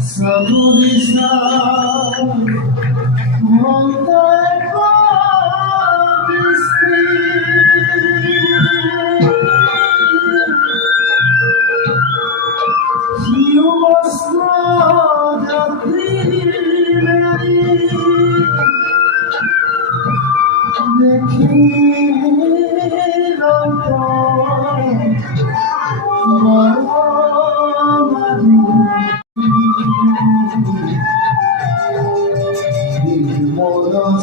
Saburisna Montai Pavistri You must know the the king of God Mola